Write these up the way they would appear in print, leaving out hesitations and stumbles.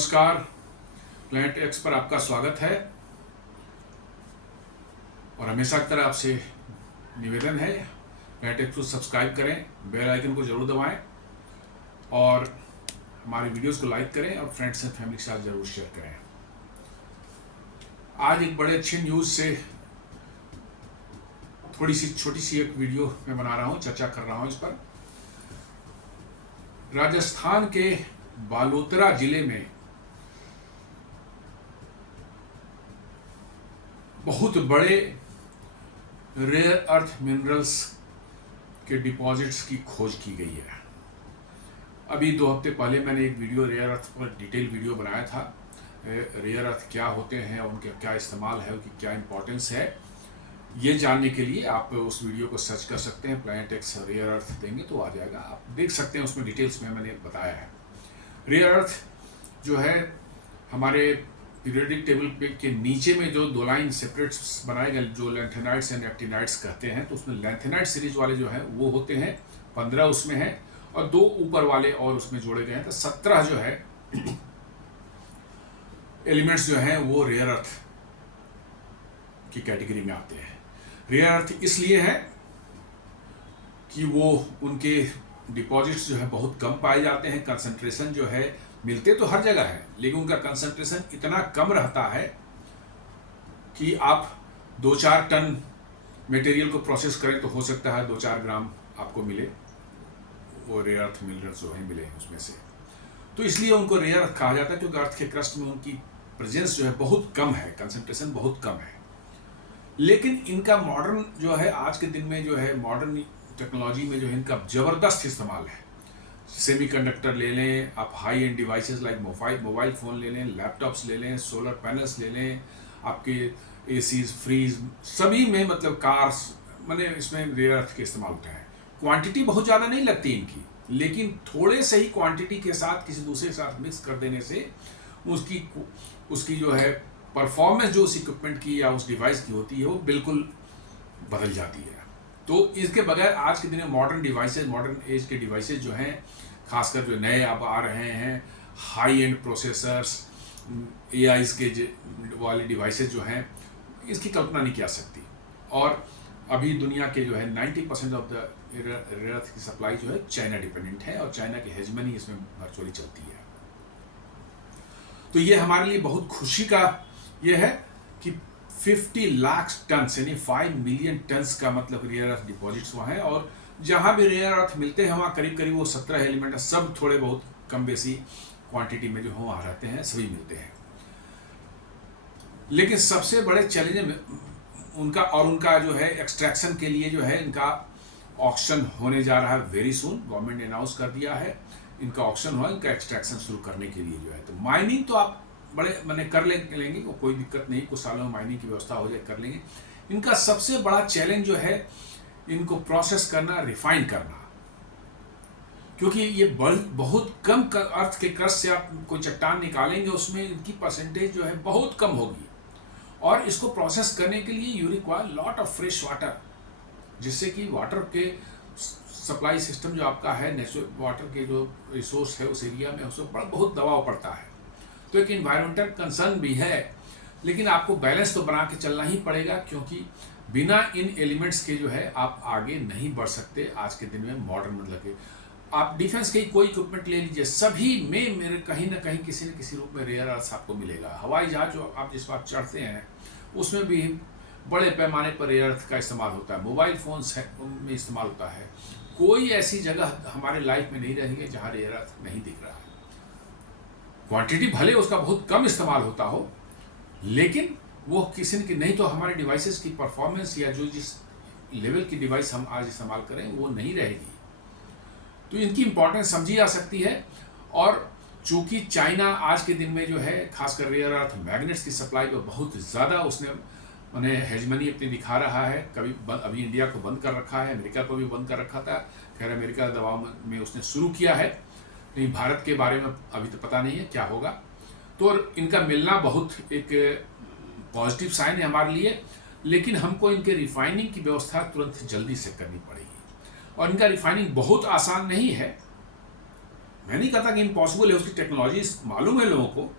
नमस्कार। Planet x पर आपका स्वागत है और हमेशा की तरह आपसे निवेदन है प्लैनेट एक्स को सब्सक्राइब करें, बेल आइकन को जरूर दबाएं और हमारी वीडियोस को लाइक करें और फ्रेंड्स एंड फैमिली के साथ जरूर शेयर करें। आज एक बड़े अच्छे न्यूज़ से थोड़ी सी छोटी सी एक वीडियो मैं बना रहा हूँ, चर्चा कर रहा हूँ इस पर। राजस्थान के बालोतरा जिले में बहुत बड़े रेयर अर्थ मिनरल्स के डिपॉजिट्स की खोज की गई है। अभी 2 हफ्ते पहले मैंने एक वीडियो रेयर अर्थ पर डिटेल वीडियो बनाया था। रेयर अर्थ क्या होते हैं, उनका क्या इस्तेमाल है, उनकी क्या इंपॉर्टेंस है, ये जानने के लिए आप उस वीडियो को सर्च कर सकते हैं। प्लैनेट एक्स रेयर अर्थ देंगे तो आ जाएगा, आप देख सकते हैं। उसमें डिटेल्स में मैंने बताया है। रेयर अर्थ जो है हमारे पीरियोडिक टेबल पे के नीचे में जो 2 लाइन सेपरेट्स बनाए गए, जो लैंथेनाइड्स एंड एक्टिनाइड्स कहते हैं, तो उसमें लैंथेनाइड सीरीज वाले जो है वो होते हैं, 15 उसमें है और 2 ऊपर वाले और उसमें जोड़े गए हैं, तो 17 जो है एलिमेंट्स जो हैं वो रेयर अर्थ की कैटेगरी में आते हैं। रेयर अर्थ इसलिए है कि वो उनके डिपॉजिट्स जो है बहुत कम पाए जाते हैं। कंसंट्रेशन जो है मिलते तो हर जगह है, लेकिन उनका कंसंट्रेशन इतना कम रहता है कि आप 2-4 टन मटेरियल को प्रोसेस करें तो हो सकता है 2-4 ग्राम आपको मिले, वो रेयर अर्थ मिनरल्स जो है मिले उसमें से। तो इसलिए उनको रेयर अर्थ कहा जाता है, क्योंकि अर्थ के क्रस्ट में उनकी प्रेजेंस जो है बहुत कम है, कंसंट्रेशन बहुत कम है। लेकिन इनका मॉडर्न जो है आज के दिन में जो है मॉडर्न टेक्नोलॉजी में जो है इनका ज़बरदस्त इस्तेमाल है। सेमीकंडक्टर ले लें, आप high end devices like mobile phone ले लें, लैपटॉप्स ले लें, सोलर पैनल्स ले लें, आपके एसीज, फ्रीज, सभी में मतलब कार्स, मैंने इसमें रेयर अर्थ के इस्तेमाल होते हैं। क्वांटिटी बहुत ज़्यादा नहीं लगती इनकी, लेकिन थोड़े से ही क्वांटिटी के साथ किसी दूसरे के साथ मिक्स कर देने से उसकी जो है परफॉर्मेंस जो उस इक्विपमेंट की या उस डिवाइस की होती है वो बिल्कुल बदल जाती है। तो इसके बगैर आज के दिन में मॉडर्न डिवाइसेज, मॉडर्न एज के डिवाइसेज जो हैं, खासकर जो नए अब आ रहे हैं, हाई एंड प्रोसेसर्स, एआईज के वाले डिवाइसेज जो हैं, इसकी कल्पना नहीं की जा सकती। और अभी दुनिया के जो है 90% ऑफ द रेयर अर्थ की सप्लाई जो है चाइना डिपेंडेंट है और चाइना की हेजमनी इसमें वर्चुअली चलती है। तो ये हमारे लिए बहुत खुशी का ये है कि 50 लाख टन यानी 5 मिलियन टन्स का मतलब रेयर अर्थ डिपॉजिट्स वहाँ हैं। और जहाँ भी रेयर अर्थ मिलते हैं वहाँ करीब करीब वो 17 एलिमेंट सब थोड़े बहुत कम बेसी क्वांटिटी में जो वहाँ रहते हैं, सभी मिलते हैं। लेकिन सबसे बड़े चैलेंज उनका जो है एक्सट्रैक्शन के लिए जो है इनका ऑक्शन होने जा रहा है वेरी सून। गवर्नमेंट ने अनाउंस कर दिया है इनका ऑक्शन हुआ, इनका एक्सट्रैक्शन शुरू करने के लिए जो है। तो माइनिंग तो आप बड़े मैंने कर लेंगे, वो कोई दिक्कत नहीं, कुछ सालों में माइनिंग की व्यवस्था हो जाए, कर लेंगे। इनका सबसे बड़ा चैलेंज जो है इनको प्रोसेस करना, रिफाइन करना, क्योंकि ये बहुत कम अर्थ के क्रस्ट से आप कोई चट्टान निकालेंगे उसमें इनकी परसेंटेज जो है बहुत कम होगी। और इसको प्रोसेस करने के लिए you require lot of fresh water, जिससे कि वाटर के सप्लाई सिस्टम जो आपका है, नेचुरल वाटर के जो रिसोर्स है उस एरिया में उसमें बहुत दबाव पड़ता है। तो एक इन्वायरमेंटल कंसर्न भी है, लेकिन आपको बैलेंस तो बना के चलना ही पड़ेगा, क्योंकि बिना इन एलिमेंट्स के जो है आप आगे नहीं बढ़ सकते। आज के दिन में मॉडर्न मतलब के आप डिफेंस के कोई इक्विपमेंट ले लीजिए, सभी में मेरे कहीं ना कहीं किसी न किसी रूप में रेयर अर्थ आपको मिलेगा। हवाई जहाज जो आप जिस बात चढ़ते हैं उसमें भी बड़े पैमाने पर रेयर अर्थ का इस्तेमाल होता है, मोबाइल फोन्स है उनमें इस्तेमाल होता है। कोई ऐसी जगह हमारे लाइफ में नहीं रहेगी जहाँ रेयर अर्थ नहीं दिख रहा है। क्वांटिटी भले उसका बहुत कम इस्तेमाल होता हो, लेकिन वो किसी न नहीं तो हमारे डिवाइसेस की परफॉर्मेंस या जो जिस लेवल की डिवाइस हम आज इस्तेमाल करें वो नहीं रहेगी। तो इनकी इंपॉर्टेंस समझी जा सकती है। और चूंकि चाइना आज के दिन में जो है खासकर रेयर अर्थ मैग्नेट्स की सप्लाई पर बहुत ज़्यादा उसने मैंने हेजमनी अपनी दिखा रहा है, अभी इंडिया को बंद कर रखा है, अमेरिका को भी बंद कर रखा था। खैर अमेरिका के दबाव में उसने शुरू किया है, लेकिन भारत के बारे में अभी तो पता नहीं है क्या होगा। तो इनका मिलना बहुत एक पॉजिटिव साइन है हमारे लिए, लेकिन हमको इनके रिफाइनिंग की व्यवस्था तुरंत जल्दी से करनी पड़ेगी। और इनका रिफाइनिंग बहुत आसान नहीं है, मैं नहीं कहता कि इम्पॉसिबल है, उसकी टेक्नोलॉजी मालूम है लोगों को,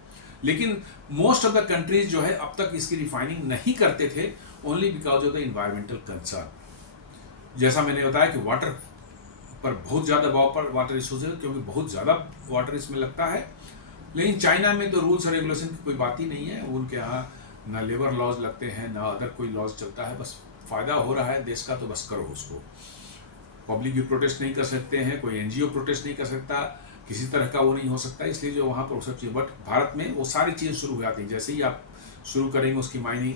लेकिन मोस्ट ऑफ द कंट्रीज जो है अब तक इसकी रिफाइनिंग नहीं करते थे, only because of the environmental concern. जैसा मैंने बताया कि वाटर पर बहुत ज़्यादा दबाव पर वाटर इशूज है, क्योंकि बहुत ज़्यादा वाटर इसमें लगता है। लेकिन चाइना में तो रूल्स और रेगुलेशन की कोई बात ही नहीं है, उनके यहाँ ना लेबर लॉज लगते हैं ना अदर कोई लॉज चलता है, बस फ़ायदा हो रहा है देश का तो बस करो उसको। पब्लिक भी प्रोटेस्ट नहीं कर सकते हैं, कोई एनजीओ प्रोटेस्ट नहीं कर सकता, किसी तरह का वो नहीं हो सकता, इसलिए जो वहाँ पर वो सब चीज़, बट भारत में वो सारी चीज़ें शुरू हो जाती हैं। जैसे ही आप शुरू करेंगे उसकी माइनिंग,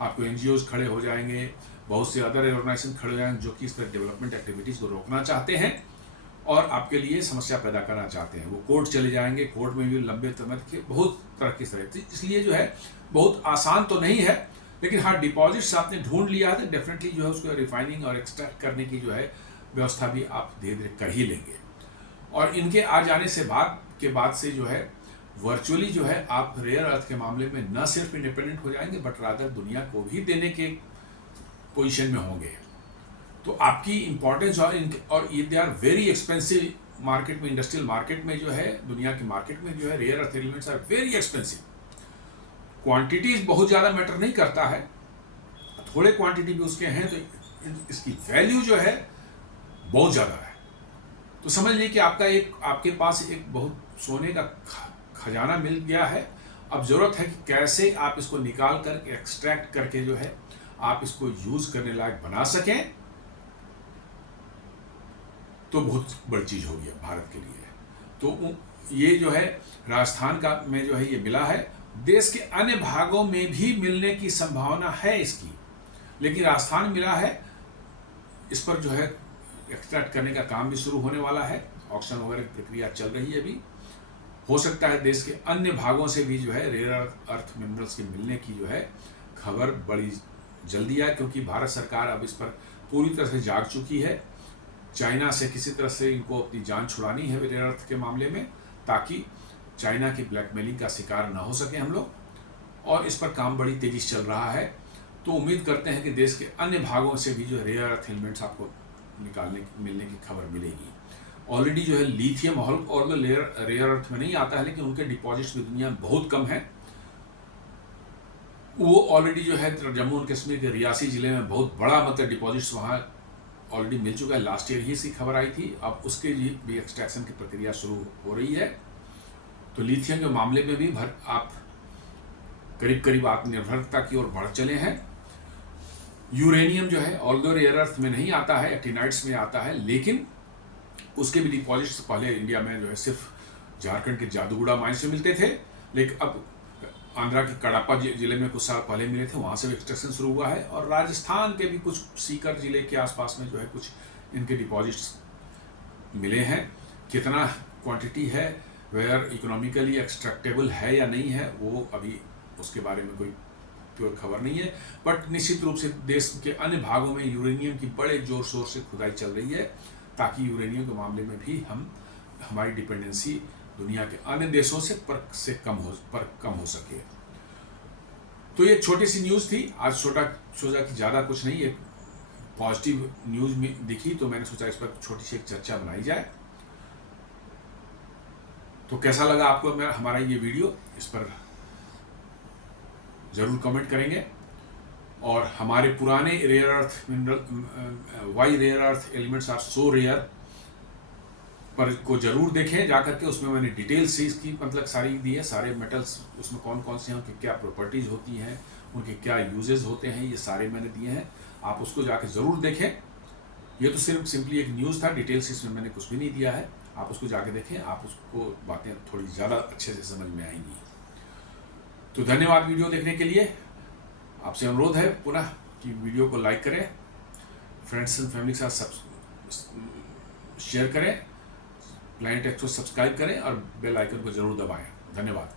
आपको एनजीओज खड़े हो जाएंगे, बहुत से अदर ऑर्गेनाइजेशन खड़े हो जाएंगे जो कि इस तरह डेवलपमेंट एक्टिविटीज़ को रोकना चाहते हैं और आपके लिए समस्या पैदा करना चाहते हैं। वो कोर्ट चले जाएंगे, कोर्ट में भी लंबे समय के बहुत तरह की तरह, इसलिए जो है बहुत आसान तो नहीं है, लेकिन हाँ डिपॉजिट्स आपने ढूंढ लिया है तो डेफिनेटली जो है उसको रिफाइनिंग और एक्सट्रैक्ट करने की जो है व्यवस्था भी आप धीरे धीरे कर ही लेंगे। और इनके आ जाने से बाद से जो है वर्चुअली जो है आप रेयर अर्थ के मामले में न सिर्फ इंडिपेंडेंट हो जाएंगे बट रादर दुनिया को भी देने के पोजीशन में होंगे। तो आपकी इंपॉर्टेंस और ये they are very expensive market में, इंडस्ट्रियल मार्केट में जो है, दुनिया की मार्केट में जो है rare earth elements are very expensive. Quantities बहुत ज़्यादा मैटर नहीं करता है, थोड़े क्वांटिटी भी उसके हैं तो इसकी वैल्यू जो है बहुत ज़्यादा है। तो समझ लीजिए कि आपके पास एक बहुत सोने का खजाना मिल गया है। अब ज़रूरत है कि कैसे आप इसको निकाल कर एक्सट्रैक्ट करके जो है आप इसको यूज़ करने लायक बना सकें, तो बहुत बड़ी चीज़ होगी भारत के लिए। तो ये जो है राजस्थान का में जो है ये मिला है, देश के अन्य भागों में भी मिलने की संभावना है इसकी, लेकिन राजस्थान मिला है, इस पर जो है एक्सट्रैक्ट करने का काम भी शुरू होने वाला है, ऑक्शन वगैरह की प्रक्रिया चल रही है अभी। हो सकता है देश के अन्य भागों से भी जो है रेयर अर्थ मिनरल्स के मिलने की जो है खबर बड़ी जल्दी है, क्योंकि भारत सरकार अब इस पर पूरी तरह से जाग चुकी है। चाइना से किसी तरह से इनको अपनी जान छुड़ानी है रेयर अर्थ के मामले में, ताकि चाइना की ब्लैकमेलिंग का शिकार ना हो सके हम लोग, और इस पर काम बड़ी तेज़ी से चल रहा है। तो उम्मीद करते हैं कि देश के अन्य भागों से भी जो रेयर अर्थ एलिमेंट्स आपको मिलने की खबर मिलेगी। ऑलरेडी जो है लिथियम और रेयर अर्थ में नहीं आता है, लेकिन उनके डिपॉजिट्स भी दुनिया में बहुत कम है। वो ऑलरेडी जो है जम्मू एंड कश्मीर के रियासी ज़िले में बहुत बड़ा मतलब डिपॉजिट्स वहाँ ऑलरेडी मिल चुका है, लास्ट ईयर ही इसकी खबर आई थी। अब उसके लिए भी एक्सट्रैक्शन की प्रक्रिया शुरू हो रही है। तो लिथियम के मामले में भी आप करीब आत्मनिर्भरता की ओर बढ़ चले हैं। यूरेनियम जो है ऑल्दो रेयर अर्थ में नहीं आता है, एक्टिनाइट्स में आता है, लेकिन उसके भी डिपॉजिट्स पहले इंडिया में जो है सिर्फ झारखंड के जादूगुड़ा माइन से मिलते थे, लेकिन अब आंध्रा के कड़ापा जिले में कुछ साल पहले मिले थे, वहाँ से भी एक्सट्रैक्शन शुरू हुआ है। और राजस्थान के भी कुछ सीकर जिले के आसपास में जो है कुछ इनके डिपॉजिट्स मिले हैं। कितना क्वांटिटी है, वेयर इकोनॉमिकली एक्सट्रैक्टेबल है या नहीं है, वो अभी उसके बारे में कोई प्योर खबर नहीं है। बट निश्चित रूप से देश के अन्य भागों में यूरेनियम की बड़े जोर शोर से खुदाई चल रही है, ताकि यूरेनियम के मामले में भी हमारी डिपेंडेंसी दुनिया के अन्य देशों से कम हो सके। तो ये छोटी सी न्यूज़ थी आज, सोचा कि ज़्यादा कुछ नहीं, एक पॉजिटिव न्यूज़ में दिखी तो मैंने सोचा इस पर छोटी सी एक चर्चा बनाई जाए। तो कैसा लगा आपको हमारा ये वीडियो, इस पर ज़रूर कमेंट करेंगे। और हमारे पुराने rare earth mineral why rare earth elements are so rare पर को जरूर देखें जा करके, उसमें मैंने डिटेल्स से इसकी मतलब सारी दी है, सारे मेटल्स उसमें कौन कौन से हैं, उनकी क्या प्रॉपर्टीज़ होती हैं, उनके क्या यूजेस होते हैं, ये सारे मैंने दिए हैं। आप उसको जाके ज़रूर देखें। ये तो सिर्फ सिंपली एक न्यूज़ था, डिटेल्स इसमें मैंने कुछ भी नहीं दिया है। आप उसको जाके देखें, आप उसको बातें थोड़ी ज़्यादा अच्छे से समझ में आएंगी। तो धन्यवाद वीडियो देखने के लिए। आपसे अनुरोध है पुनः कि वीडियो को लाइक करें, फ्रेंड्स एंड फैमिली के साथ शेयर करें, प्लैनेट एक्स को सब्सक्राइब करें और बेल आइकन को जरूर दबाएं। धन्यवाद।